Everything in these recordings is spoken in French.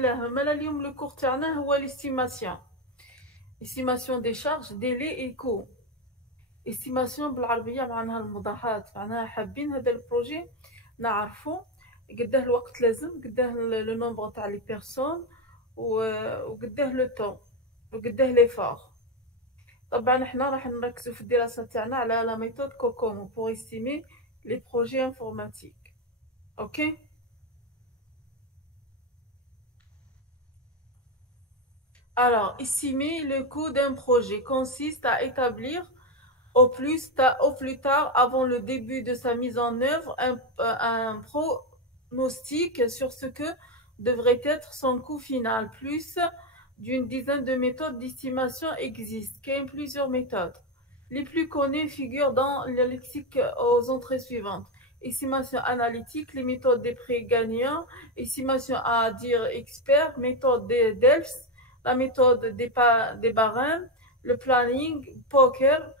le cours تاعنا هو l'estimation des charges délai et coût. estimation بالعربية معناها المضاعفات، معناها حابين هذا البروجي نعرفو قداه الوقت لازم، قداه لو نومبر تاع لي بيرسون وقداه لو طون وقداه ليفور. طبعا احنا راح نركزو في الدراسة تاعنا على لا ميثود كوكومو pour estimer les projets informatiques. Ok. Alors, estimer le coût d'un projet consiste à établir au plus tard, avant le début de sa mise en œuvre, un pronostic sur ce que devrait être son coût final. Plus d'une dizaine de méthodes d'estimation existent. Il y a plusieurs méthodes. Les plus connues figurent dans le lexique aux entrées suivantes. Estimation analytique, les méthodes des prix gagnants, estimation à dire expert, méthode des Delft, la méthode des barèmes, le planning, poker,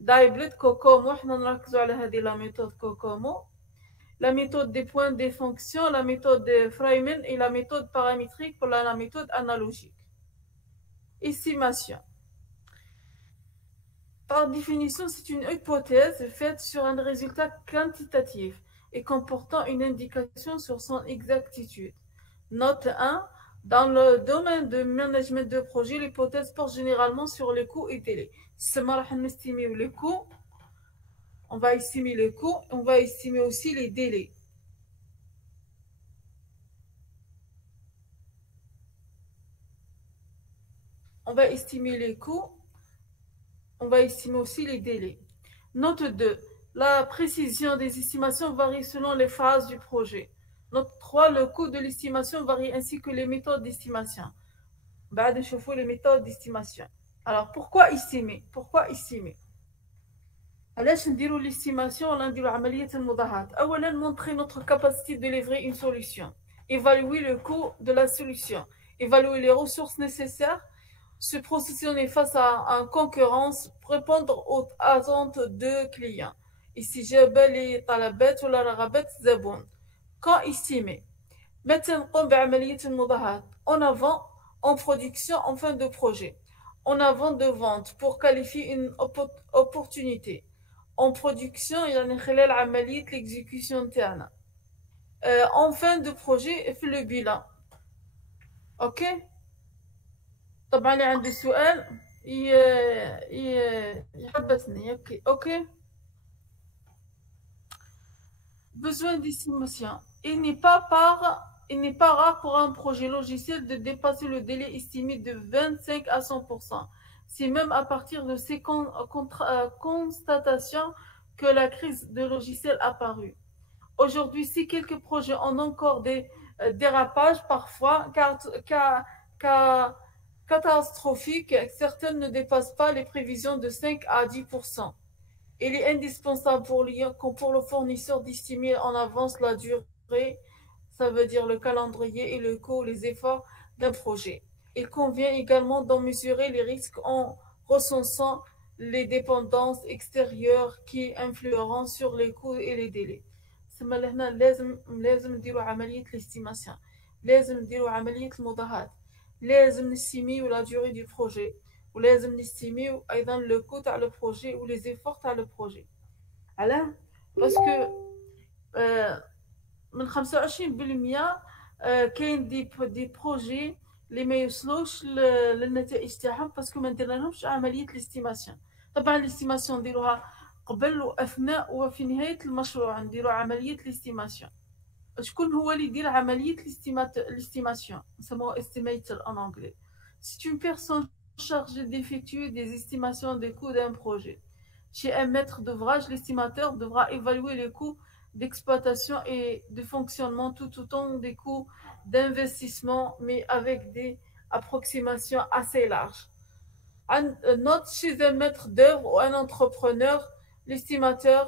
دايبلت كوكومو. حنا نركزو على هذه لا ميثود كوكومو. La méthode des points des fonctions, la méthode de Feynman et la méthode paramétrique pour la méthode analogique. Estimation. Par définition, c'est une hypothèse faite sur un résultat quantitatif et comportant une indication sur son exactitude. Note 1. Dans le domaine de management de projet, l'hypothèse porte généralement sur les coûts et délais. Les coûts, on va estimer les coûts, on va estimer aussi les délais. On va estimer les coûts, on va estimer aussi les délais. Note 2. La précision des estimations varie selon les phases du projet. Note 3. Le coût de l'estimation varie ainsi que les méthodes d'estimation. بعد نشوفوا les méthodes d'estimation. Alors, pourquoi estimer? Pourquoi estimer? علاش نديرو l'estimation ولا نديرو عملية المضاعفات؟ أولا montrer notre capacité de livrer une solution, évaluer le coût de la solution, évaluer les ressources nécessaires, se positionner face à une concurrence, répondre aux attentes de clients. استجابة لطلبات ولا رغبات الزبون. Quand estimer؟ متى نقوم بعملية المضاعفات؟ En avant, en production, en fin de projet. En avant de vente pour qualifier une opportunité. En production, يعني خلال عملية l'exécution تاعنا. En fin de projet, في le bilan. Ok. طبعا اللي عنده سؤال يحبسني. Ok. Besoin d'estimation. Il n'est pas rare pour un projet logiciel de dépasser le délai estimé de 25 à 100%. C'est même à partir de ces constatations que la crise de logiciel apparut. Aujourd'hui, si quelques projets ont encore des dérapages parfois catastrophiques, certaines ne dépassent pas les prévisions de 5 à 10%. Il est indispensable pour le fournisseur d'estimer en avance la durée, ça veut dire le calendrier et le coût, les efforts d'un projet. Il convient également d'en mesurer les risques en recensant les dépendances extérieures qui influeront sur les coûts et les délais. لهنا لازم نديروا عملية الاستيماسيون، لازم نديروا عملية المضاعفات، لازم نستيميو لا durée du projet. ولازم نستيميو ايضا لو كو تاع لو بروجي و لي زيفور تاع لو بروجي. علاه؟ باسكو من 25% كاين دي بروجي اللي ما يوصلوش للنتائج تاعهم باسكو ما نديرلهمش عمليه الاستيماسيون. طبعا الاستيماسيون نديروها قبل واثناء وفي نهايه المشروع نديرو عمليه الاستيماسيون. شكون هو اللي يدير عمليه الاستيماسيون؟ نسموه estimator en anglais. C'est une personne chargé d'effectuer des estimations des coûts d'un projet. Chez un maître d'ouvrage, l'estimateur devra évaluer les coûts d'exploitation et de fonctionnement tout autant des coûts d'investissement, mais avec des approximations assez larges. Note, chez un maître d'œuvre ou un entrepreneur, l'estimateur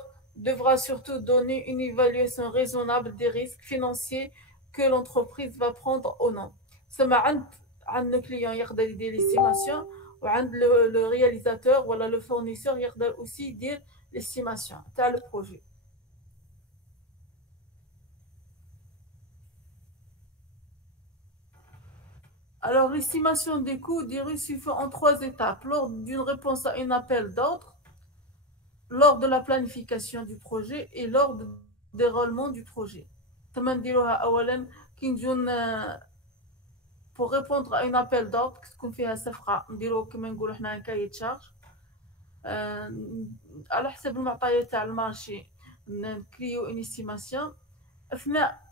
devra surtout donner une évaluation raisonnable des risques financiers que l'entreprise va prendre ou non. Ça m'a عند الكليون يقدر يدير ليستيماسيون وعند لو رياليزاتور ولا لو فورنيسور يقدر اوسي يدير ليستيماسيون تاع لو بروجي. Alors, l'estimation des coûts se fait en 3 étapes. Lors d'une réponse à un appel d'ordre, lors de la planification du projet et lors du déroulement du projet. Pour répondre à un appel d'ordre, تكون فيها صفقة نديرو كما نقولوا حنا كاية شارج على حسب المعطيات تاع المارشي نكريو اون استيماسيون اثناء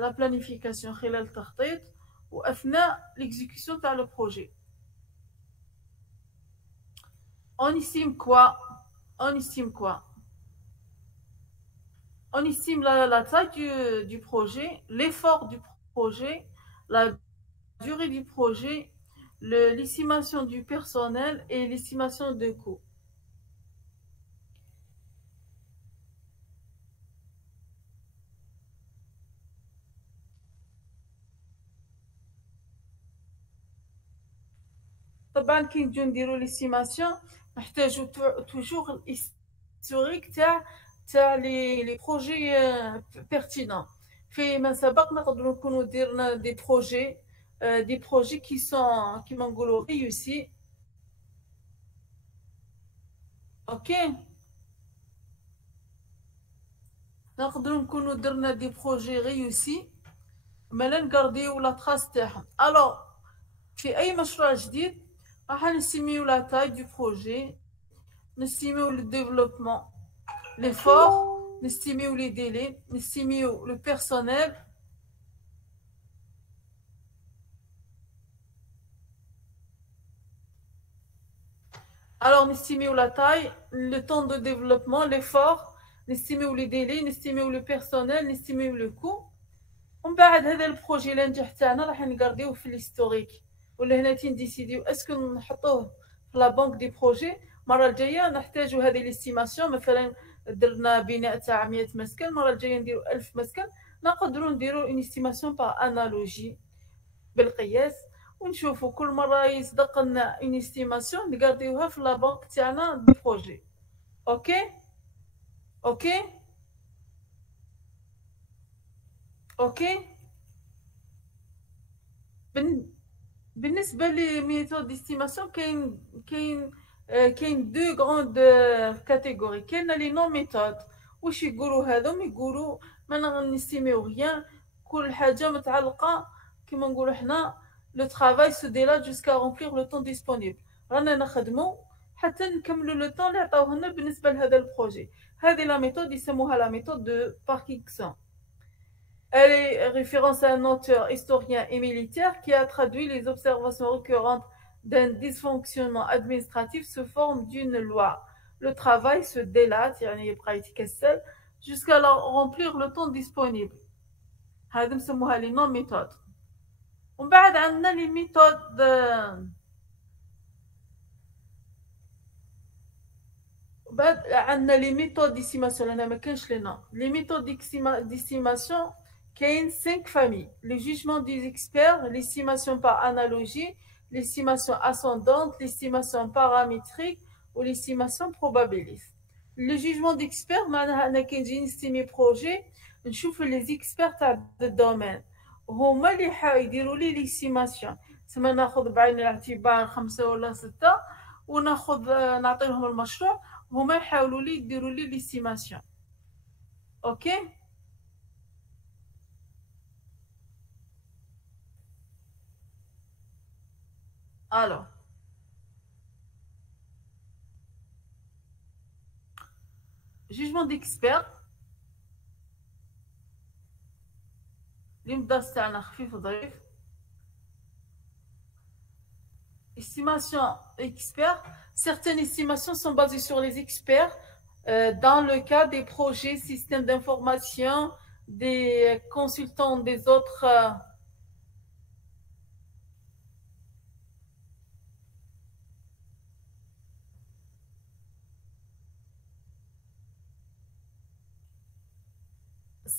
لا بلانيفيكاسيون خلال التخطيط واثناء ليكزيكسيون تاع لو بروجي. On estime quoi? On estime quoi? On estime la taille du projet, l'effort du projet, la durée du projet, l'estimation du personnel et l'estimation de coûts. طبعا كي نجيو نديرو ليستيماسيون نحتاجو توجور الهيستوريك تاع لي بروجي بيرتينون. فيما سبق نقدروا نكونوا درنا دي بروجي كي سون كيما نقولوا ريوسي. اوكي نقدروا نكونوا درنا دي بروجي ريوسي مالا نقرديو لا تراس تاعهم. الوغ في اي مشروع جديد راح نستيميو لا تاي دو بروجي، نستيميو لو ديفلوبمون، l'effort, نستيميو les délais, نستيميو le personnel. Alors, نستيميو la taille, le temps de développement, l'effort, نستيميو les délais, نستيميو le personnel, نستيميو le coût. ومن بعد هذا البروجي اللي نجح تاعنا راح نقرديوه في الهيستوريك، ولا هنا تنديسيديو اسكو نحطوه في لا بانك دي بروجي. المره الجايه نحتاجوا هذه الاستيماسيون، مثلا درنا بناء تاع 100 مسكن، المره الجايه نديرو 1000 مسكن، نقدروا نديرو اون استيماسيون باغ انالوجي بالقياس، ونشوفوا كل مره يصدق لنا اون استيماسيون نقرديوها في لا بانك تاعنا دي بروجي. اوكي اوكي اوكي. بالنسبه لي ميثود ديستيماسيون كاين دو غروند كاتيجوري. كاين لي نون ميثود، واش يقولوا هذوم؟ يقولوا ما نستيميو غيان، كل حاجه متعلقه كيما نقولوا حنا لو ترافاي سو ديلا جوسكا رونبليغ لو طون ديسپونيبل، رانا نخدموا حتى نكملوا لو طون اللي عطاوه لنا بالنسبه لهذا البروجي. هذه لا ميثود يسموها لا ميثود دو باركينسون. Elle est référence à un auteur historien et militaire qui a traduit les observations récurrentes d'un dysfonctionnement administratif sous forme d'une loi. Le travail se délate jusqu'à remplir le temps disponible. هذا نسموها les non méthodes. ومن بعد عندنا les méthodes بعد عندنا les méthodes d'estimation. انا ما كانش les noms. Les méthodes d'estimation كاين 5 familles: le jugement des experts, l'estimation par analogie, l'estimation ascendante, l'estimation paramétrique ou l'estimation probabiliste. Le jugement d'experts معناها انا كي نجي نستيمي بروجي نشوف les experts تاع الدومين هما اللي يديروا لي ليستيماسيون. تما ناخذ بعين الاعتبار 5 ولا 6 وناخذ نعطيهم المشروع، هما يحاولوا لي يديروا لي ليستيماسيون. اوكي Alors, jugement d'expert. Estimation expert. Certaines estimations sont basées sur les experts dans le cas des projets, systèmes d'information, des consultants des autres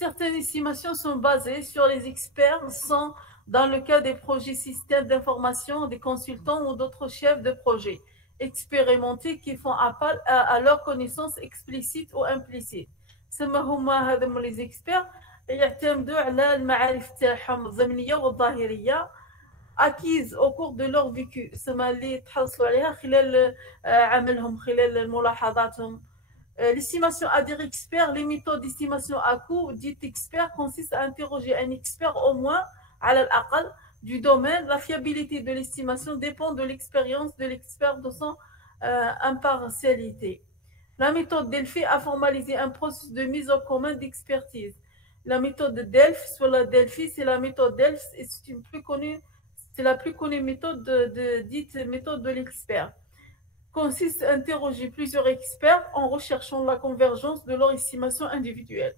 certaines estimations sont basées sur les experts, sont dans le cas des projets systèmes d'information, des consultants ou d'autres chefs de projet expérimentés qui font appel à leurs connaissances explicites ou implicites. سما هما هذم les experts يعتمدوا على المعارف تاعهم الضمنيه والظاهريه acquises au cours de leur vécu سما اللي تحصلوا عليها خلال عملهم خلال ملاحظاتهم. L'estimation à dire expert, les méthodes d'estimation à coût dites expert consistent à interroger un expert au moins à l'aqal du domaine. La fiabilité de l'estimation dépend de l'expérience de l'expert de son impartialité. La méthode Delphi a formalisé un processus de mise en commun d'expertise. La méthode de Delphi, soit la Delphi, c'est la méthode Delphi et c'est la plus connue méthode dite méthode de l'expert. Consiste à interroger plusieurs experts en recherchant la convergence de leur estimation individuelle.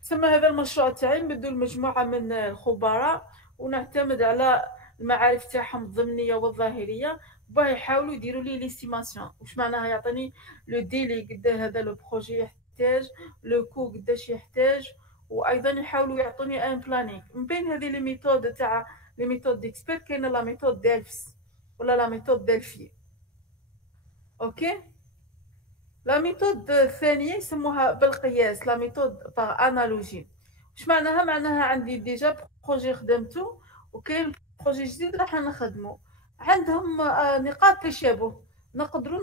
سمى هذا المشروع تاعي نبدو المجموعة من الخبراء ونعتمد على المعارف تاعهم الضمنية والظاهرية باه يحاولوا يديروا لي ليستيماسيون. واش معناها؟ يعطيني لو ديلي قد هذا لو بروجي يحتاج، لو كو قداش يحتاج، وايضا يحاولوا يعطوني ان بلانينغ. من بين هذه لي ميثود تاع لي ميثود ديكسبيرت كاينه لا ميثود ديلفس ولا لا ميثود ديلفي. اوكي. لا ميثود الثانيه يسموها بالقياس، لا ميثود باغ انالوجي. واش معناها؟ معناها عندي ديجا بروجي خدمته وكاين بروجي جديد راح نخدمه، عندهم نقاط تشابه نقدروا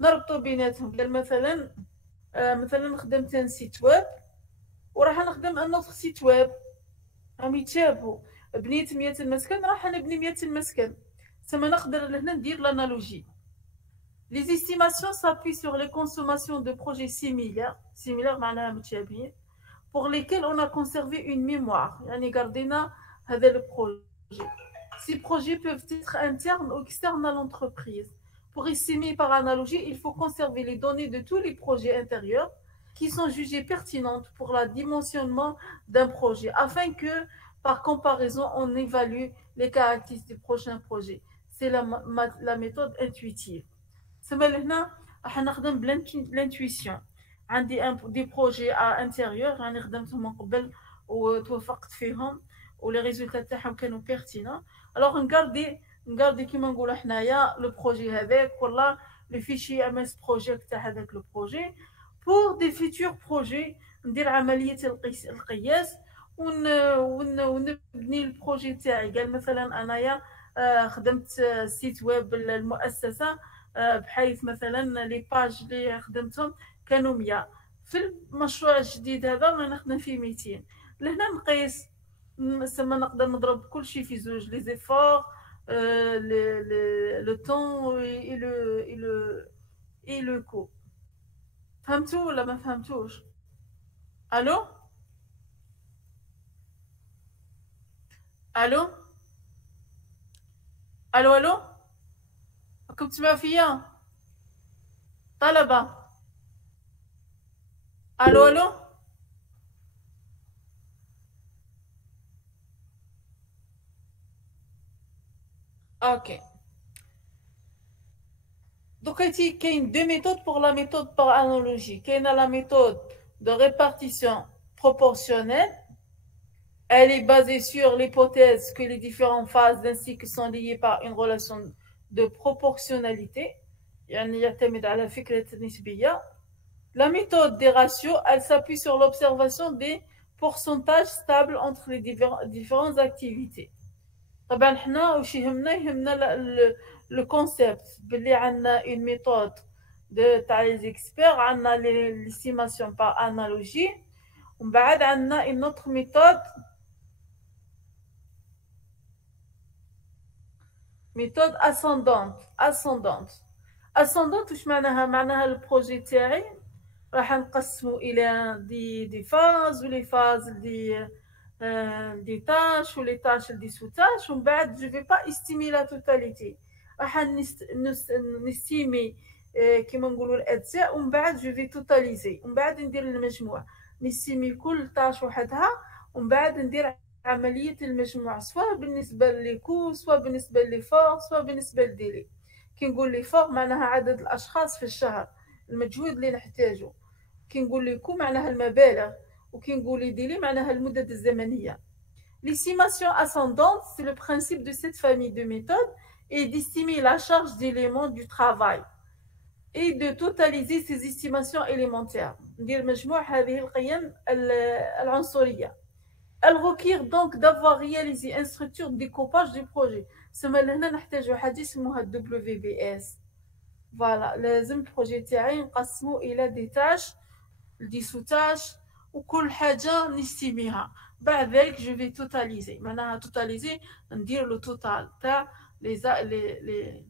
نربطوا بيناتهم. مثلا خدمت ان سيت ويب وراح نخدم ان اوتر سيت ويب، راهم يتشابهوا. بنيت 100 المسكن راح نبني 100 المسكن، سما نقدر لهنا ندير لانالوجي. Les estimations s'appuient sur les consommations de projets similaires معناها متشابهين pour lesquels on a conservé une mémoire. يعني قردينا هذا le projet. Ces projets peuvent être internes ou externes à l'entreprise. Pour estimer par analogie, il faut conserver les données de tous les projets intérieurs qui sont jugées pertinentes pour le dimensionnement d'un projet, afin que, par comparaison, on évalue les caractéristiques du prochain projet. C'est la méthode intuitive. سما لهنا راح نخدم بالانتويسيون. عندي دي بروجي انتيريور راني خدمتهم من قبل وتوفقت فيهم ولي ريزولتا تاعهم كانوا بيرتينون. الوغ نغاردي كيما نقولوا حنايا لو بروجي هذاك ولا لو فيشي ام اس بروجيكت تاع هذاك لو بروجي بور دي فيتور بروجي. ندير عمليه القياس ونبني البروجي تاعي. قال مثلا انايا خدمت سيت ويب المؤسسه بحيث مثلا لي باج اللي خدمتهم كانوا 100. في المشروع الجديد هذا رانا نخدم فيه 200. لهنا نقيس سما نقدر نضرب كل شيء في زوج، لي زيفور لو طون اي لو كو. فهمتوا ولا ما فهمتوش؟ الو الو الو الو راكم تسمعوا فيا طلبة؟ الو الو اوكي. دوكا كاين دو ميثود pour la méthode par analogie. كاينه la méthode de répartition proportionnelle. Elle est basée sur l'hypothèse que les différentes phases d'un cycle sont liées par une relation de proportionnalité. يعني يعتمد على فكرة النسبية. La méthode des ratios, elle s'appuie sur l'observation des pourcentages stables entre les différentes activités. طبعا حنا واش يهمنا le concept بلي عندنا une méthode تاع les experts، عندنا l'estimation par analogie، ومن بعد عندنا une autre méthode ascendante. واش معناها؟ معناها البروجي تاعي راح نقسمه الى دي فاز ولي فاز دي تاش ولي تاش دي سو تاش، ومن بعد جو في با استيمي لا توتاليتي، راح نستيمي كيما نقولوا الاجزاء، ومن بعد جو في توتاليزي، ومن بعد ندير المجموع، نستيمي كل تاش وحدها، ومن بعد ندير عمليه المجموع سواء بالنسبه للكو سواء بالنسبه لفور سواء بالنسبه لديلي. كي نقول لي فور معناها عدد الاشخاص في الشهر، المجهود اللي نحتاجه. كي نقول لي كو معناها المبالغ، وكي نقول لي ديلي معناها المدة الزمنية. L'estimation ascendante, c'est le principe de cette famille de méthodes et d'estimer la charge d'éléments du travail et de totaliser ces estimations élémentaires. ندير مجموع هذه القيم العنصرية. Elle requiert donc d'avoir réalisé une structure de découpage du projet. سما لهنا نحتاجو حاجة اسمها WBS. فوالا لازم البروجي تاعي نقسمو إلى دي تاش دي سوتاش وكل حاجة نستيميها. بعد ذلك جو في توتاليزي معناها توتاليزي ندير لو توتال تاع لي لي لي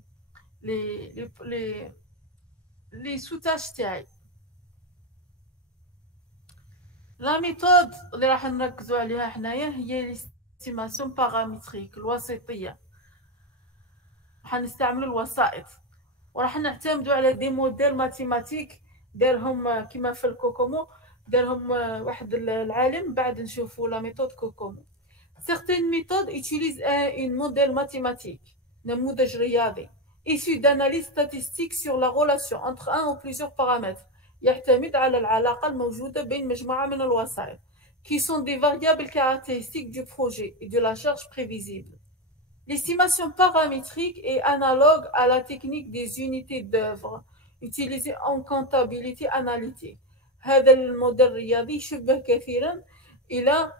لي لي لي سوتاش تاعي. لا ميثود اللي راح نركزوا عليها حنايا هي الاستيماسيون بارامتريك الوسيطيه. راح نستعملوا الوسائط وراح نعتمدوا على دي موديل ماتيماتيك دارهم كما في الكوكومو دارهم واحد العالم. بعد نشوفوا لا ميثود كوكومو. certaines méthodes utilisent une modèle mathématique نموذج رياضي issu d'analyse statistique sur la relation entre un ou plusieurs paramètres يعتمد على العلاقة الموجودة بين مجموعة من الوسائط qui sont des variables caractéristiques du projet et de la charge prévisible. L'estimation paramétrique est analogue à la technique des unités d'œuvre utilisée en comptabilité analytique. هذا الموديل الرياضي يشبه كثيرا إلى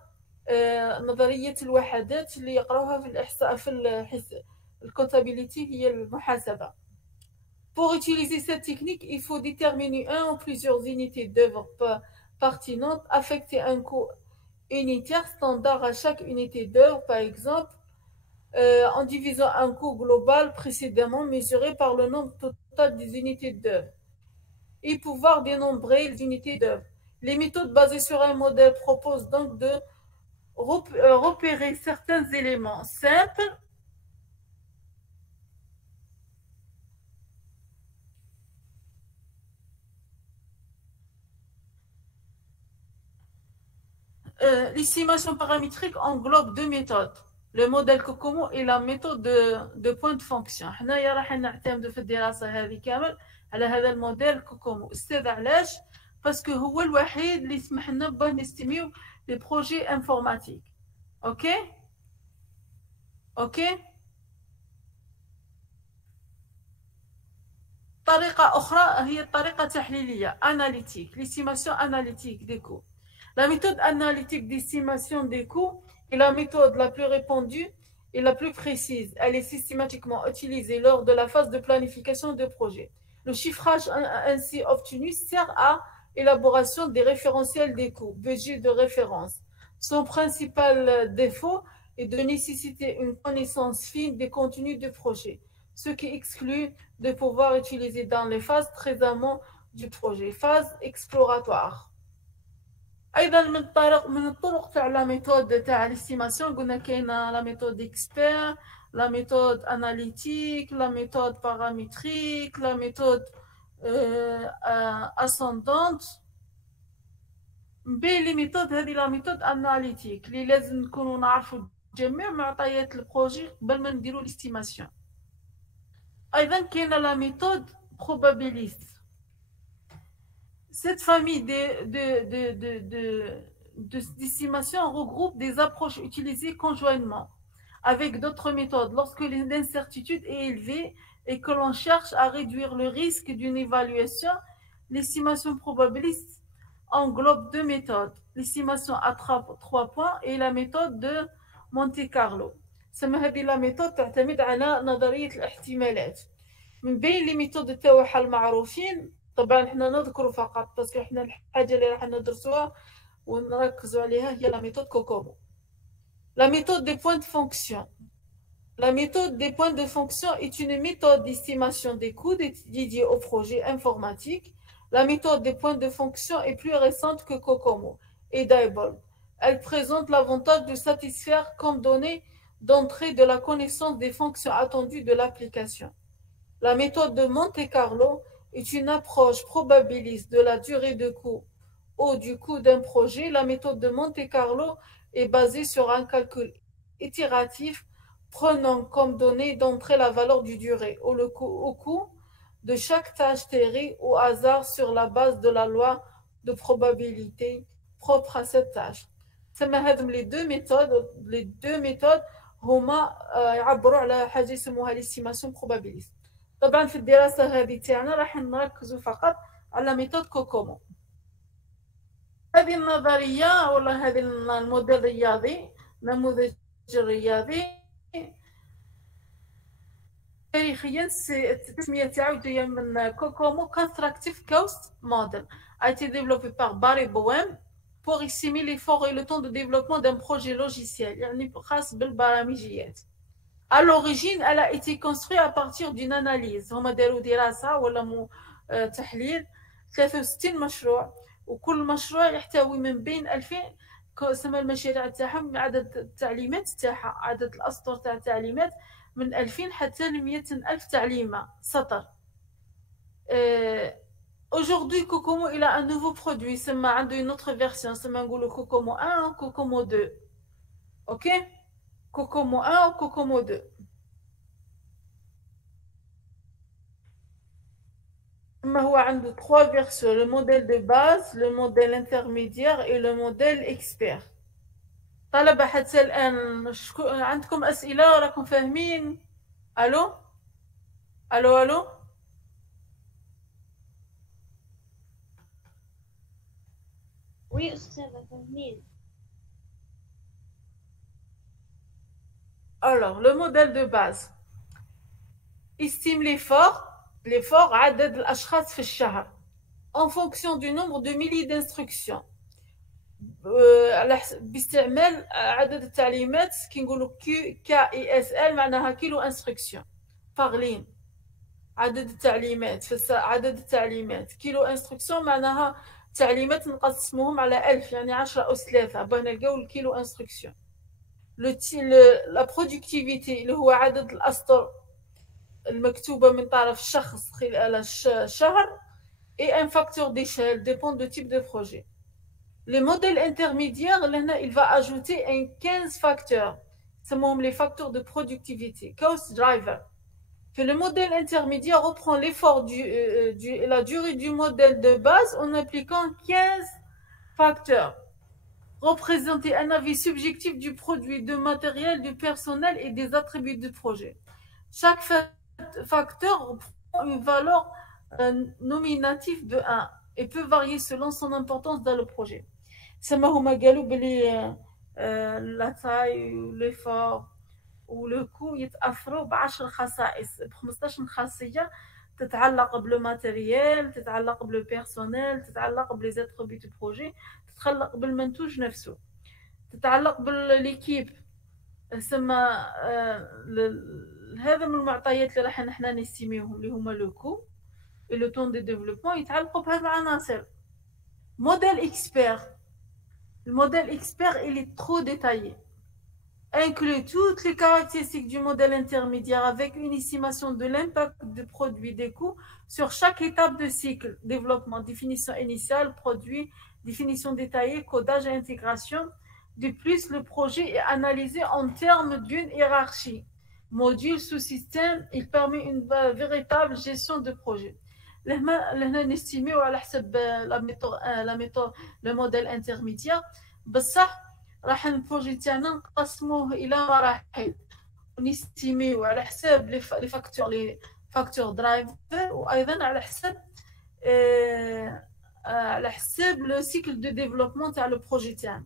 نظرية الوحدات اللي يقراوها في الإحصاء في الكونتابيليتي هي المحاسبة. Pour utiliser cette technique, il faut déterminer un ou plusieurs unités d'œuvre pertinentes, affecter un coût unitaire standard à chaque unité d'œuvre, par exemple, en divisant un coût global précédemment mesuré par le nombre total des unités d'œuvre, et pouvoir dénombrer les unités d'œuvre. Les méthodes basées sur un modèle proposent donc de repérer certains éléments simples l'estimation paramétrique englobe deux méthodes, le modèle كوكومو et la méthode de point de fonction. حنايا راح نعتمد في الدراسة هذه كامل على هذا الموديل كوكومو. استاذ علاش؟ باسكو هو الوحيد اللي يسمح لنا باه نستيميو لي بروجي انفورماتيك. اوكي اوكي. طريقة أخرى هي الطريقة التحليلية analytique, l'estimation analytique des coûts. La méthode analytique d'estimation des coûts est la méthode la plus répandue et la plus précise. Elle est systématiquement utilisée lors de la phase de planification de projet. Le chiffrage ainsi obtenu sert à l'élaboration des référentiels des coûts, budget de référence. Son principal défaut est de nécessiter une connaissance fine des contenus du projet, ce qui exclut de pouvoir utiliser dans les phases très amont du projet, phase exploratoire. ايضا من الطرق تاع لا ميثود تاع الاستيماسيون قلنا كاينه لا ميثود اكسبير، لا ميثود اناليتيك، لا ميثود بارامتريك، لا ميثود اسوندونت. من بين لي ميثود هذه لا ميثود اناليتيك اللي لازم نكونوا نعرفوا جميع معطيات البروجي قبل ما نديروا الاستيماسيون. ايضا كاينه لا ميثود probabiliste. Cette famille d'estimation regroupe des approches utilisées conjointement avec d'autres méthodes lorsque l'incertitude est élevée et que l'on cherche à réduire le risque d'une évaluation. L'estimation probabiliste englobe deux méthodes, l'estimation à trois points et la méthode de Monte Carlo. هذه la méthode تعتمد على نظرية الاحتمالات. من بين لي ميثود تاعها المعروفين طبعا احنا نذكر فقط بس احنا الحاجه اللي راح ندرسوها ونركزوا عليها هي لا ميثود كوكومو. La méthode des points de fonction. La méthode des points de fonction est une méthode d'estimation des coûts dédiée au projet informatique. La méthode des points de fonction est plus récente que Kokomo et Diebold. Elle présente l'avantage de satisfaire comme donnée d'entrée de la connaissance des fonctions attendues de l'application. La méthode de Monte Carlo est une approche probabiliste de la durée de coût ou du coût d'un projet. La méthode de Monte Carlo est basée sur un calcul itératif prenant comme donnée d'entrée la valeur du durée ou le coût de chaque tâche tirée au hasard sur la base de la loi de probabilité propre à cette tâche. Les deux méthodes هما يعبروا على حاجة يسموها l'estimation probabiliste. طبعا في الدراسة هذه تاعنا راح نركزوا فقط على ميثود كوكومو. هذه النظرية ولا هذه الموديل الرياضي، نموذج الرياضي تاريخيا التسمية تاعو جاية من كوكومو Constructive Cost Model a été développé par Barry Boehm pour estimer l'effort et le temps de développement d'un projet logiciel يعني خاص بالبرامجيات. À l'origine, elle a été construite à partir d'une analyse. هما داروا دراسة ولا تحليل 63 مشروع، وكل مشروع يحتوي من بين 2000 سما المشاريع تاعهم عدد التعليمات تاعها، عدد الأسطر تاع التعليمات من 2000 حتى ل 100 ألف تعليمة سطر. Aujourd'hui, Kokomo il a un nouveau produit, سما عنده une autre version، سما نقولوا Kokomo 1 Kokomo 2. OK Kokomo 1 ou Kokomo 2. هو عنده 3 versions، le modèle de base، le modèle intermédiaire et le modèle expert. طلبة حتى الآن عندكم أسئلة؟ راكم فاهمين؟ ألو ألو ألو وي أستاذة فاهمين. Alors le modèle de base estime l'effort عدد الأشخاص في الشهر en fonction du nombre de milliers d'instructions باستعمال عدد التعليمات كي نقولوا KISL معناها كيلو انستركسيون فاغلين. عدد التعليمات كيلو انستركسيون معناها تعليمات نقسموهم على 1000 يعني 10 أس 3 بغينا نلقاو الكيلو انستركسيون. لا برودكتيفيتي اللي هو عدد الأسطر المكتوبة من طرف شخص خلال الشهر et un facteur d'échelle dépend du type de projet. Les modèles intermédiaires, il va ajouter un 15 facteurs. C'est les facteurs de productivité. Cost driver. Puis le modèle intermédiaire reprend l'effort la durée du modèle de base en appliquant 15 facteurs. Représenter un avis subjectif du produit, du matériel, du personnel et des attributs du projet. Chaque facteur prend une valeur nominative de 1 et peut varier selon son importance dans le projet. سما هما قالوا بلي لا تاي وليفور ولوكو يتاثروا ب10 خصائص، ب15 خاصيه تتعلق بالماتيريال، تتعلق بالبيرسونيل، تتعلق بلي زاتريبي دو بروجي، تتعلق بالمنتوج نفسه، تتعلق بالليكيب. سما هذا من المعطيات اللي راح نحنا نستيميوهم اللي هما لوكو et le temps de développement يتعلقوا بهذه العناصر. موديل اكسبير. Le modèle expert, il est trop détaillé. Inclut toutes les caractéristiques du modèle intermédiaire avec une estimation de l'impact du produit, des coûts sur chaque étape de cycle. Développement, définition initiale, produit, définition détaillée, codage et intégration. De plus, le projet est analysé en termes d'une hiérarchie. Module, sous-système, il permet une véritable gestion de projet. لهنا نستيميو على حسب لا ميثود لو موديل انترميديير، بصح راح البروجي تاعنا نقسموه الى مراحل ونستيميو على حساب لي فاكتور درايفر، وايضا على حساب لو سيكل دو ديفلوبمون تاع لو بروجي تاعنا.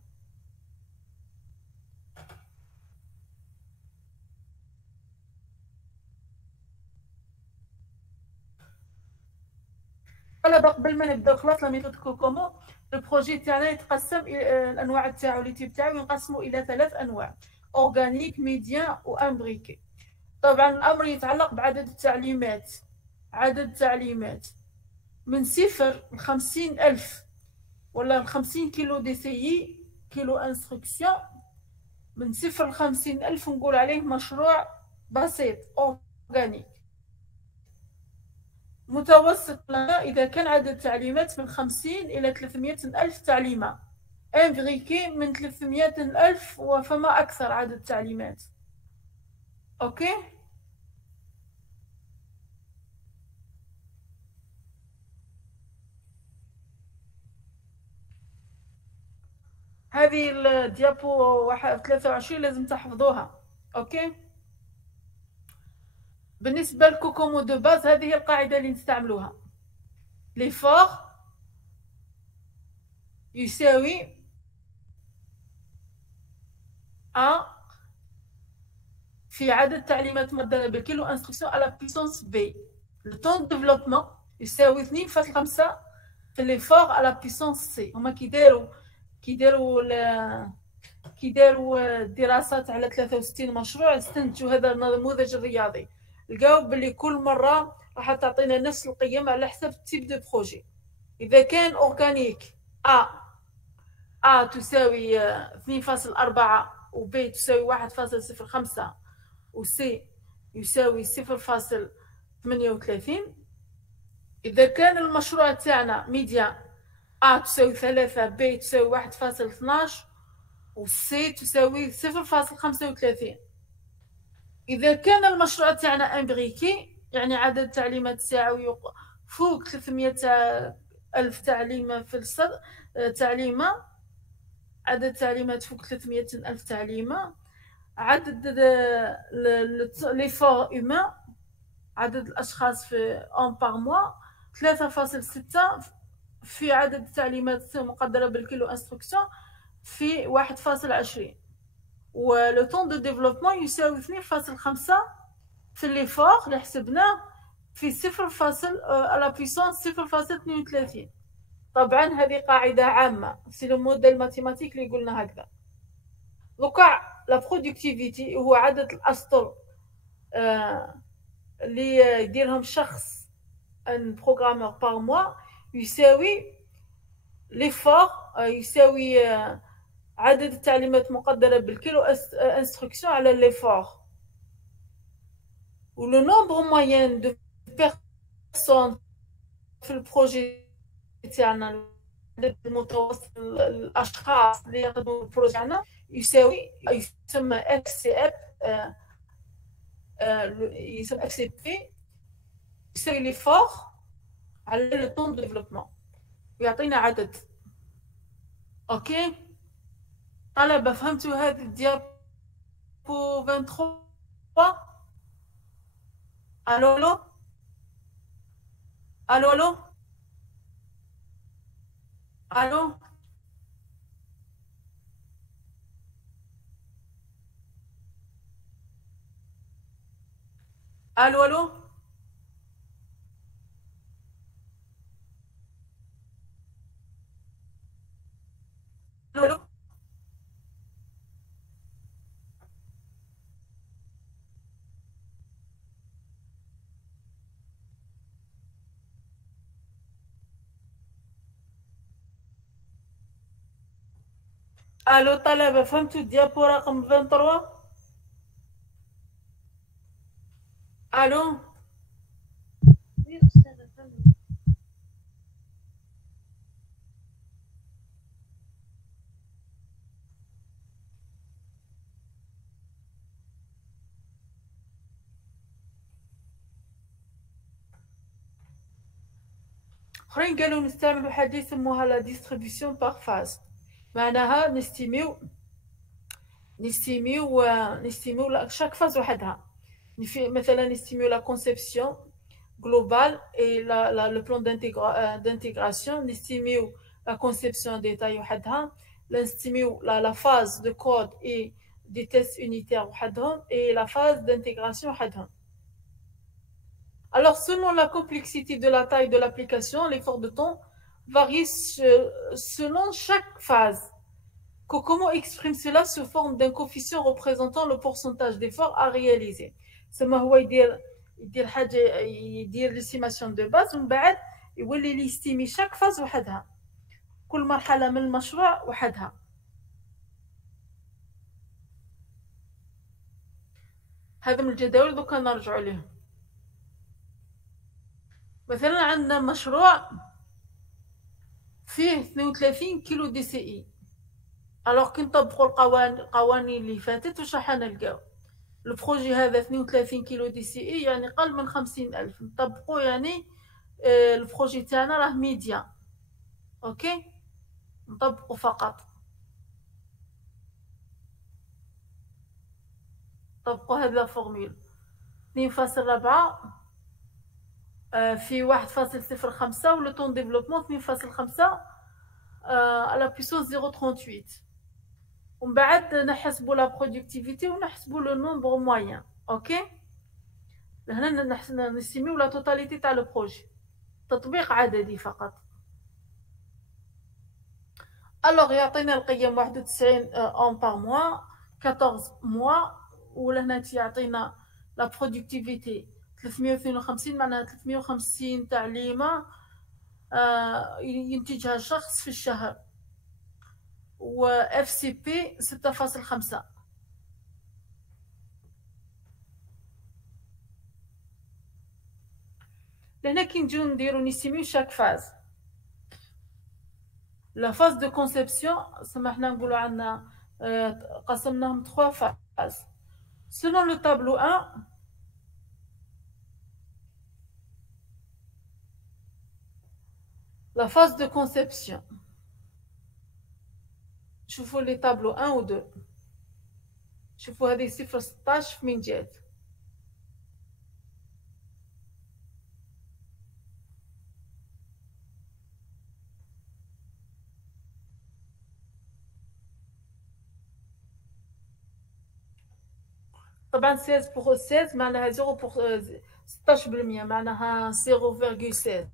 طلبة قبل ما نبداو خلاص لا ميثود كوكومو، البروجي تاعنا يتقسم الانواع تاعو لي تيب تاعو ينقسموا الى 3 انواع: اورغانيك، ميديان وامبريكي. طبعا الامر يتعلق بعدد التعليمات. عدد التعليمات من 0 ل 50,000 ولا 50 كيلو دي سي كيلو انستركسيون. من 0 ل 50,000 نقول عليه مشروع بسيط اورغانيك. متوسط إذا كان عدد التعليمات من 50 إلى 300 ألف تعليمة. امبريكي من 300 ألف وفما أكثر عدد التعليمات. أوكي؟ هذه الديابو 23 لازم تحفظوها. أوكي؟ بالنسبة لكوكومو دو باز هذه هي القاعدة اللي نستعملوها. l'effort يساوي A في عدد تعليمات مبدلة بالكيلو انستركسيون على بيسونس بي. لو طون دو ديفلوبمون يساوي 2.5 في ليفور على بيسونس سي. هما كيداروا دراسات على 63 مشروع، استنتجوا هذا النموذج الرياضي، لقاو باللي كل مره راح تعطينا نفس القيم على حسب تيب دو بروجي. اذا كان اورغانيك A تساوي 2.4 و B تساوي 1.05 و C يساوي 0.38. إذا كان المشروع تاعنا ميديان A تساوي 3، B تساوي 1.12 و C تساوي 0.35. إذا كان المشروع تاعنا امبريكي يعني عدد تعليمات ساعوي فوق 300 ألف تعليمة في السر عدد تعليمات فوق 300 ألف تعليمة، عدد لي فور هيومان، عدد الأشخاص في أون باغ موا 3.6 في عدد التعليمات مقدرة بالكيلو انستركسيون في 1.20. ولو طون دو ديفلوبمون يساوي 2.5 في لي فور اللي حسبناه في 0 على بيسونس 0.32. طبعا هذه قاعدة عامة، سي لو موديل ماتيماتيك اللي قلنا هكذا. دوكا لا برودكتيفيتي هو عدد الأسطر اللي يديرهم شخص ان بروغرامور باغ موا، يساوي ليفور يساوي عدد التعليمات مقدرة بالكيلو انستركسيون على ليفور. و لو نومبر موين دو بيرسون في البروجي تاعنا، المتوسط الاشخاص اللي يخدموا البروجي تاعنا يسمى اف سي اف، يسمى اف سي بي، يساوي لي فور على لو طون دو ديفلوبمون ويعطينا عدد. اوكي طلبة فهمتوا هذه الديابو 23؟ الو الو الو الو الو الو الو الو الو طلبة فهمتوا الديابو رقم 23؟ الو Oui, أستاذة فهمت. اخرين قالوا نستعملوا حاجه يسموها لا ديستريبيسيون باغ فاز، معناها نستيميو شاك فاز وحدها. مثلا نستيميو لا كونسيبسيون globale et le plan d'intégration. نستيميو la conception détail وحدها، نستيميو la phase de code et des tests unitaires وحدهم et la phase d'intégration وحدهم. Alors, selon la complexité de la taille de l'application, l'effort de temps varie selon chaque phase. Comment exprime cela sous forme d'un coefficient représentant le pourcentage d'effort à réaliser. سما هو يدير حاجة، يدير l'estimation de base ومن بعد يولي لي يستيمي chaque phase وحدها، كل مرحلة من المشروع وحدها. هذا من الجداول دوكا نرجعوا لهم. مثلا عندنا مشروع فيه 32 كيلو دي سي اي. الوغ كي نطبقوا القوانين اللي فاتت واش راح نلقاو؟ البروجي هذا 32 كيلو دي سي اي يعني قل من 50,000، نطبقوا يعني البروجي تاعنا راه ميديان. اوكي نطبقوا فقط، طبقوا هذه الفورمول 2.4 في 1.05 ولو طون ديفلوبمون 2.5 à la puissance 0,38. ومن بعد نحسبوا la productivité ونحسبوا le nombre moyen. OK. لهنا نستيميو la totalité تاع le projet. تطبيق عددي فقط. alors يعطينا القيم 91 اون par mois 14 mois ولهنا يعطينا la productivité 352 معناها 350 تعليمة ينتجها شخص في الشهر و FCP 6.5. لهنا كي نجيو نديرو نيستيميو شاك فاز. لا فاز دو كونسيبسيون سمحنا نقولوا عندنا قسمناهم 3 فاز. selon le tableau 1 la phase de conception. شوفوا لي طابلو 1 و 2. شوفوا هذه 0.16 من جات. طبعا 16 معناها 16% معناها 0.16.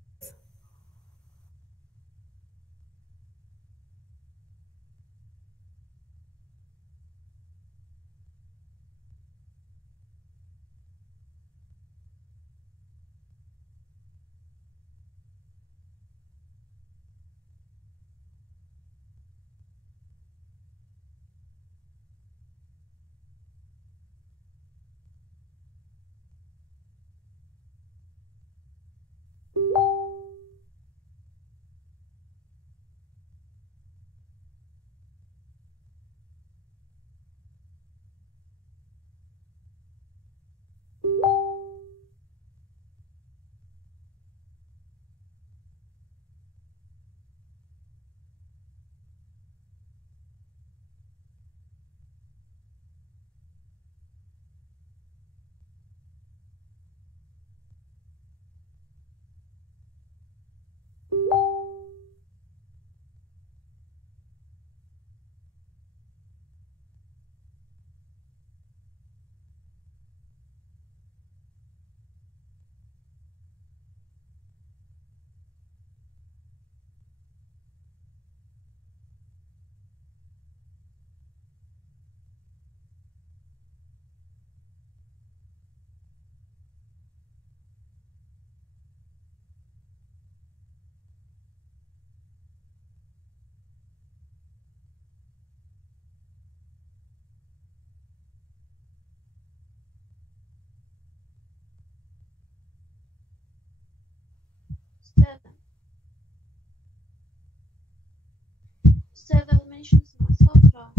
أستاذة مانيش نسمع الصوت راه.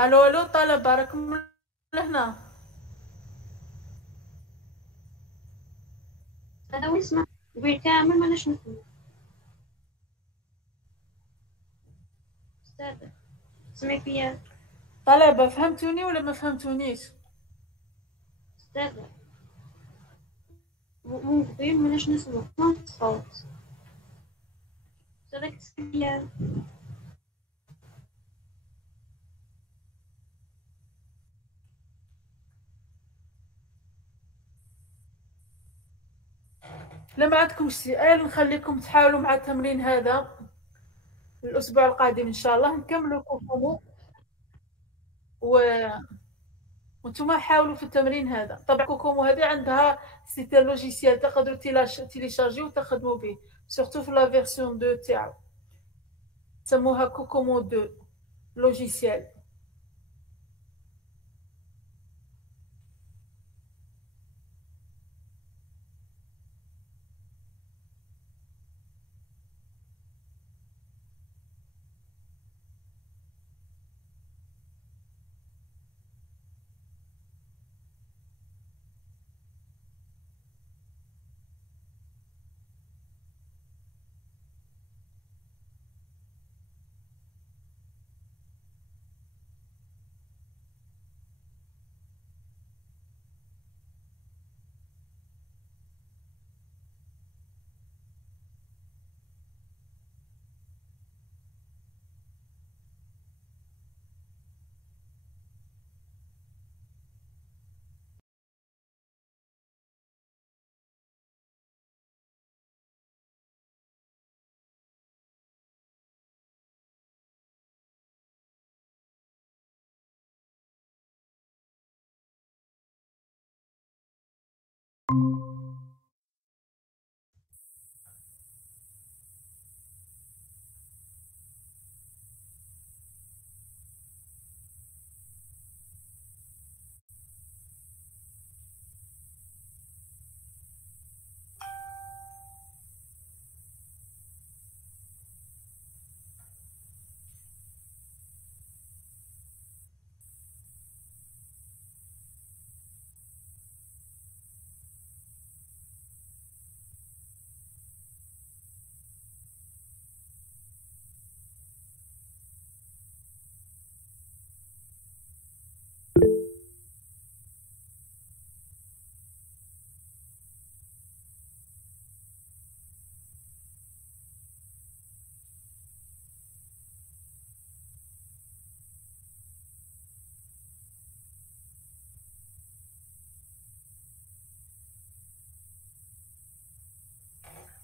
الو الو طلبة راكم لهنا؟ هذا وين اسمع بالكامل ما نفهم. أستاذة سمعي فيا؟ طلبة فهمتوني ولا ما فهمتونيش؟ أستاذة مو قبيل ما نسمع ما الصوت. أستاذة تسمعي فيا؟ لا ما عندكمش سؤال نخليكم تحاولوا مع التمرين هذا الأسبوع القادم إن شاء الله نكملوا كوكومو و... وانتم حاولوا في التمرين هذا. طبعا كوكومو هذه عندها سيت لوجيسيال تقدروا تيليشارجي وتخدموا به سورتو في لا فيرسيون 2 تاعو سموها كوكومو 2 لوجيسيال.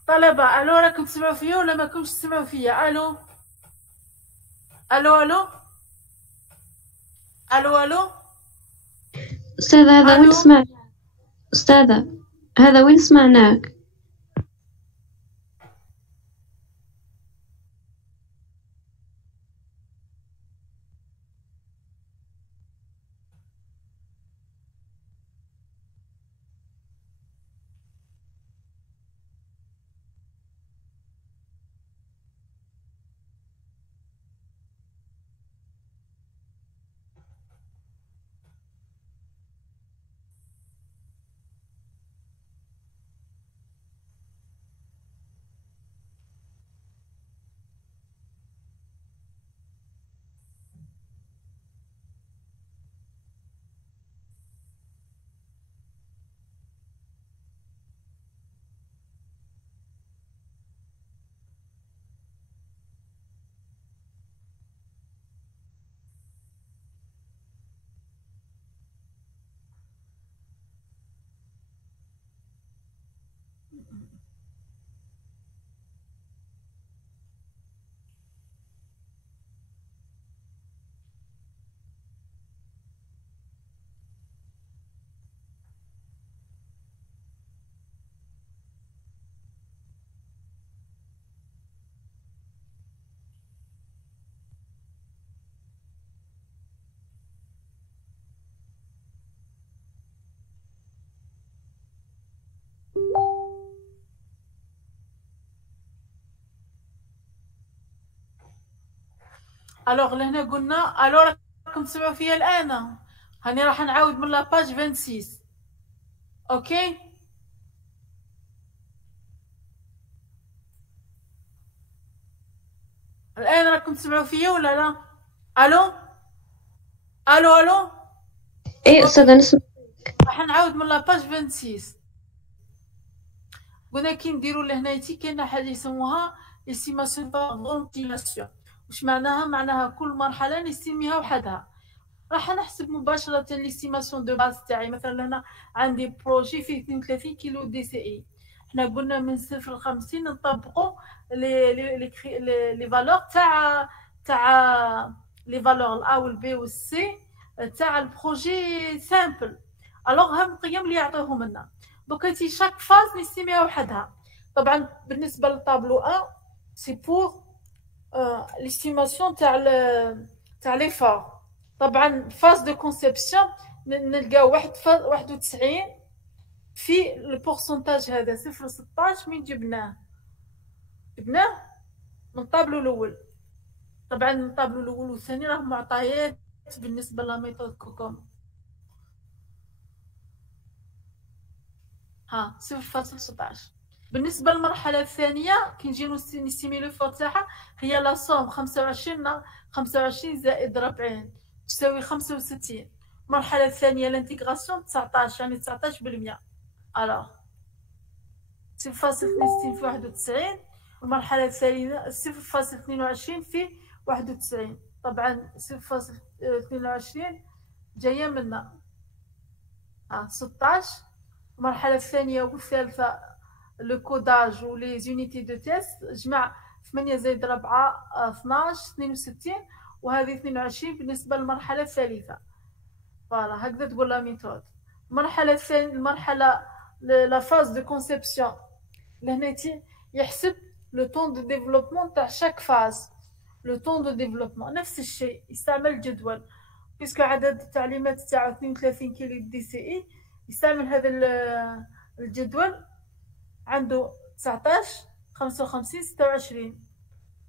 طلبة الو راكم تسمعوا فيا ولا ما كنتش تسمعوا فيا؟ الو الو الو الو الو أستاذة هذا وين الو سمعت؟ أستاذة هذا وين سمعناك؟ الوغ لهنا قلنا الو راكم تسمعوا فيا الان؟ هاني راح نعاود من لاباج 26. اوكي. الان راكم تسمعوا فيا ولا لا؟ الو الو الو. ايه استاذة نسمع. راح نعاود من لاباج 26. قلنا كي نديرو لهنايتي كاينه حاجه يسموها استيماسيون فونتيلاسيون. واش معناها؟ معناها كل مرحله نستيميها وحدها. راح نحسب مباشره الاستيماسيون دو باز تاعي. مثلا هنا عندي بروجي فيه 32 كيلو دي سي اي. حنا قلنا من 0 ل 50 نطبقوا لي فالور تاع لي فالور الا والبي والسي تاع البروجي سامبل. الوغ هم القيم اللي يعطيوهم لنا. دوك انتي شاك فاز نستيميها وحدها. طبعا بالنسبه للطابلو 1 سي بور ليستيماسيون تاع لي فار. طبعا فاز دو كونسيبسيون نلقاو 91 في البورسونتاج هذا 0.16 من جبناه من الطابلو الاول. طبعا الطابلو الاول والثاني راه معطيات بالنسبه لا ميثود كوكوم. ها 0.16. بالنسبه للمرحله الثانيه كي نجيو نستيمي لو فور تاعها هي لا صوم 25 زائد 40 تساوي 65. المرحله الثانيه لانتيغراسيون 19 يعني 19%. الوغ 0.62 في 91. المرحله الثالثه 0.22 في 91. طبعا 0.22 جايه منا 16. المرحله الثانيه والثالثه لو كوداج ولي زونيتي دو تيست جمع 8 زائد 4 12 62. وهذه 22 بالنسبه للمرحله الثالثه. فوالا هكذا تقول لا ميثود. المرحله الثانيه المرحله لا فاز دو كونسيبسيون لهنايتي يحسب لو طون دو ديفلوبمون تاع شاك فاز. لو طون دو ديفلوبمون نفس الشيء يستعمل جدول بيسكو عدد التعليمات تاعو 32 كيلو دي سي اي. يستعمل هذا الجدول عنده 19 55 26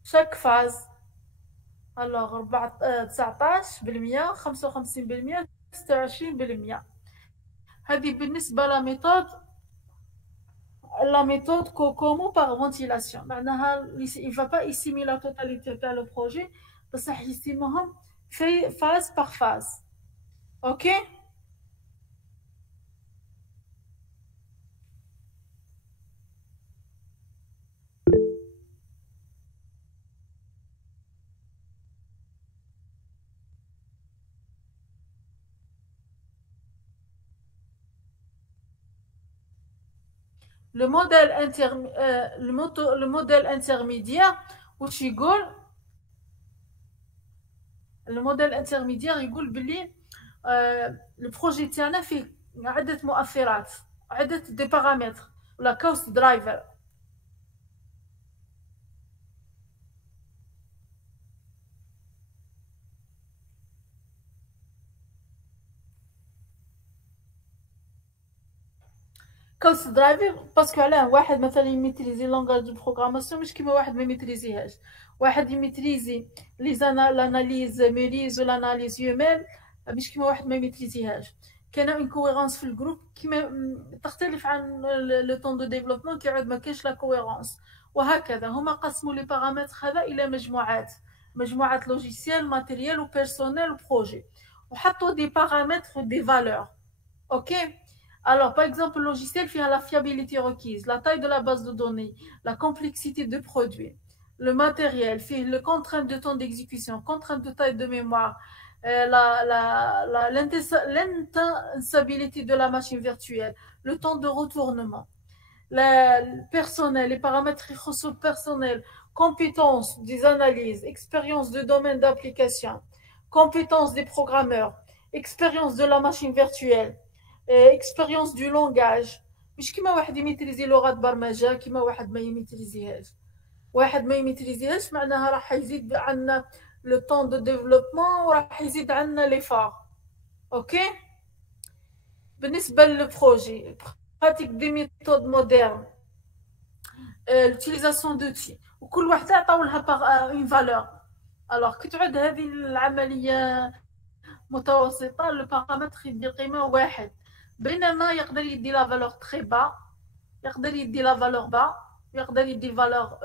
شاك فاز. الوغ 19% 55% 26%. هذه بالنسبه لا méthode COCOMO par ventilation. معناها il va pas estimer la totalité تاع le projet بصح يستيموهم في phase par phase. اوكي. le modèle intermédiaire واش يقول؟ الموديل انترميديير يقول بلي البروجي تاعنا فيه عده مؤثرات عده دي بارامتر ولا كوست درايفر. كوست درايفر باسكو علاه واحد مثلا يميتريزي لونغاج دو بروغراماسيون مش كيما واحد ما يميتريزيهاش. واحد يميتريزي لاناليز ميريز ولا اناليز يوميل مش كيما واحد ما يميتريزيهاش. كاين اون كويرونس في الجروب كيما تختلف عن لو طون دو ديفلوبمون كيعود ما كاينش لا كويرونس. وهكذا هما قسموا لي بارامتر هذا الى مجموعات لوجيسيال ماتيريال وبيرسونيل وبروجي وحطوا دي بارامتر دي فالور. اوكي. Alors, par exemple, le logiciel fait la fiabilité requise, la taille de la base de données, la complexité de produit. Le matériel fait le contrainte de temps d'exécution, contrainte de taille de mémoire, l'instabilité de la machine virtuelle, le temps de retournement. Le personnel, les paramètres personnels, compétences des analyses, expérience de domaine d'application, compétences des programmeurs, expérience de la machine virtuelle, expérience du langage. مش كيما واحد يميتريزي لغات برمجه كيما واحد ما يميتريزيهاش معناها راح يزيد عندنا لو طون دو ديفلوبمون وراح يزيد عندنا لي فار. اوكي. بالنسبه للبروجي براتيك دي ميثود مودرن l'utilisation d'outils وكل وحده عطاو لها اون فالور. الوغ كي تعود هذه العمليه متوسطة البارامتر يدي قيمة 1 بينما يقدر يدي لا فالور تري با يقدر يدي لا فالور با ويقدر يدي فالور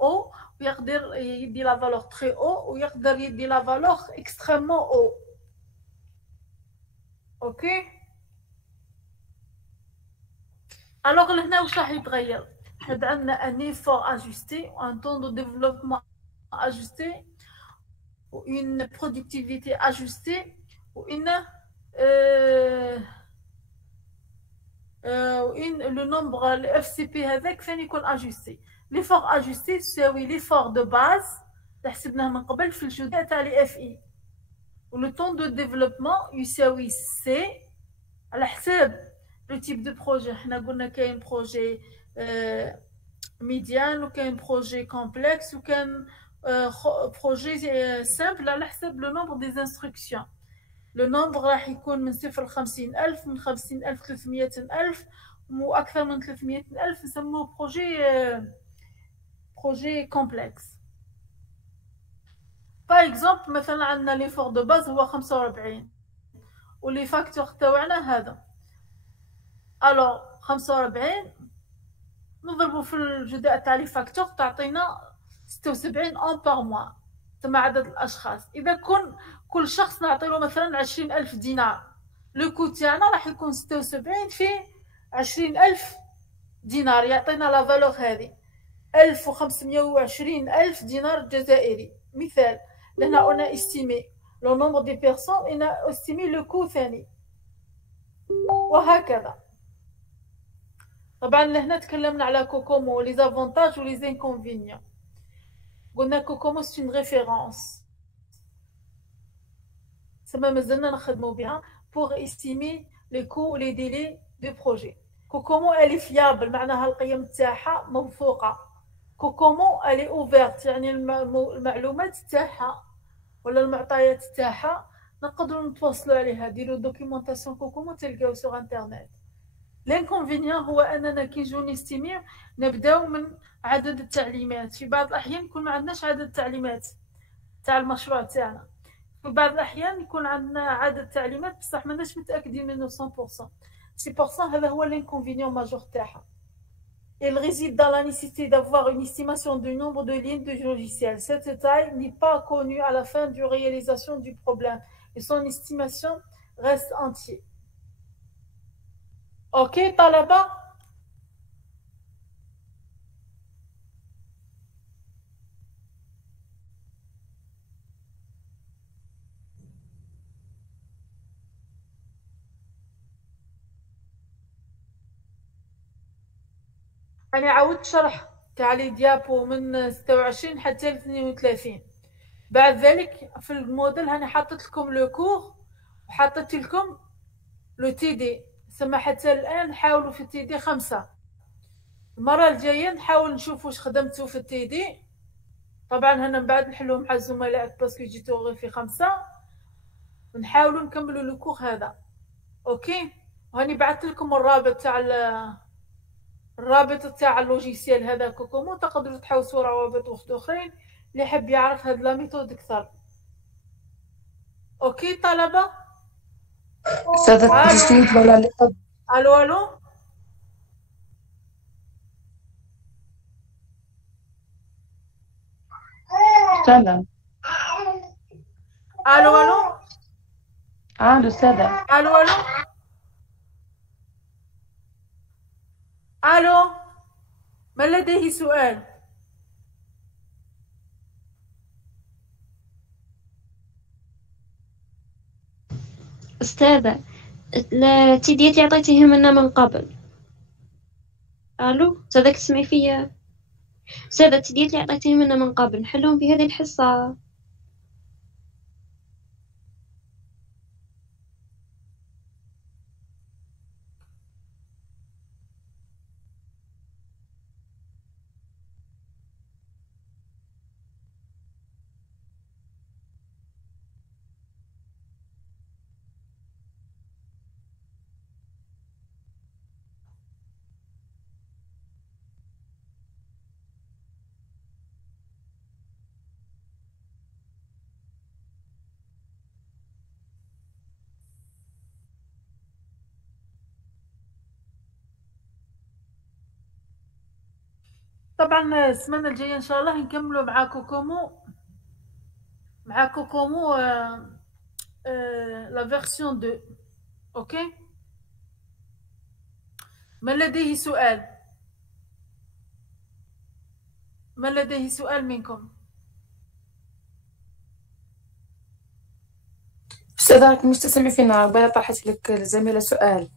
او ويقدر يدي لا فالور تري او ويقدر يدي لا فالور اكستريممون او. اوكي الوغ لهنا واش راح يتغير؟ حد عندنا ان ايفور اجوستي وان طون دو ديفلوبمون اجوستي وune productivité ajustée وune le nombre le FCP هذاك ثاني يكون ajusté. L'effort ajusté تساوي l'effort de base اللي حسبناه من قبل في الجدول تاع لي FI و le temps de développement يساوي C على حساب لو تيب دو بروجي. حنا قلنا كاين بروجي ميديان وكاين بروجي كومبلكس وكان بروجي سامبل على حسب لو نومبر دي انستركسيون. لو نومبر راح يكون من 0 ل 50,000 من 50,000 300,000 وأكثر من 300,000 نسموه بروجي كومبلكس. باغ اكزومبل مثلا عندنا لي فور دو باز هو 45 ولي فاكتور تاعنا هذا. الوغ 45 نضربو في الجداء تاع لي فاكتور تعطينا 76 اون بار موا ثم عدد الاشخاص. اذا كل شخص نعطيله مثلا 20,000 دينار لو كو تاعنا راح يكون 76 في 20,000 دينار يعطينا لا فالور هذه 1520,000 دينار جزائري مثال. لهنا انا استيمي لو نومبر دي بيرسون انا استيمي لو كو ثاني وهكذا. طبعا لهنا تكلمنا على كوكومو لي زافونتاج و لي زانكونفينيون. قلنا كوكومو سي اون ريفيرونس سما مازلنا نخدمو بها بوغ استيمي لي كو لي ديلي دو بروجي. كوكومو الي فيابل معناها القيم تاعها موثوقه. كوكومو الي اوفيرت يعني المعلومات تاعها ولا المعطيات تاعها نقدروا نتواصلوا عليها. ديروا دوكيومونطاسيون كوكومو تلقاو سوغ انترنت. لانكونفينيون هو اننا كي نجيو نستيميو نبداو من عدد التعليمات. في بعض الاحيان يكون ما عندناش عدد التعليمات تاع المشروع تاعنا. في بعض الاحيان يكون عندنا عدد تعليمات بصح ماناش متاكدين منه 100%. 6% هذا هو l'inconvénient majeur تاعها. Il réside dans la nécessité d'avoir une estimation du nombre de lignes de logiciel. Cette taille n'est pas connue à la fin de réalisation du problème et son estimation reste entière. Ok, طلبة؟ أنا عاودت شرح تاع لي ديابو من 26 حتى 32. بعد ذلك في الموديل هاني حطيت لكم لو كور وحطيت لكم لو تي دي. ثم حتى الآن حاولوا في التي دي 5. المرة الجاية نحاول نشوف واش خدمتو في التي دي. طبعا هنا من بعد نحلو مع الزملاء باسكو جيتو غير في 5 ونحاولوا نكملوا لو كور هذا. اوكي وهاني بعثت لكم الرابط تاع اللوجيسيال هذا كوكومو. تقدروا تحوسوا روابط اخرين اللي يحب يعرف هاد لا ميثود اكثر. اوكي طلبه؟ استاذة تسويت ولا لقب؟ الو الو استاذة الو الو أستاذة الو الو الو من لديه سؤال؟ أستاذة التيديات اللي عطيتيهم لنا من قبل. ألو أستاذة تسمعي فيا؟ أستاذة التيديات اللي عطيتيهم لنا من قبل نحلهم في هذه الحصة. طبعا السمانة الجاية إن شاء الله نكملوا مع كوكومو لا فيرسيون 2. أوكي. من لديه سؤال؟ من لديه سؤال منكم؟ أستاذة راك مش تسمعي فينا، بلا طرحت لك الزميلة سؤال.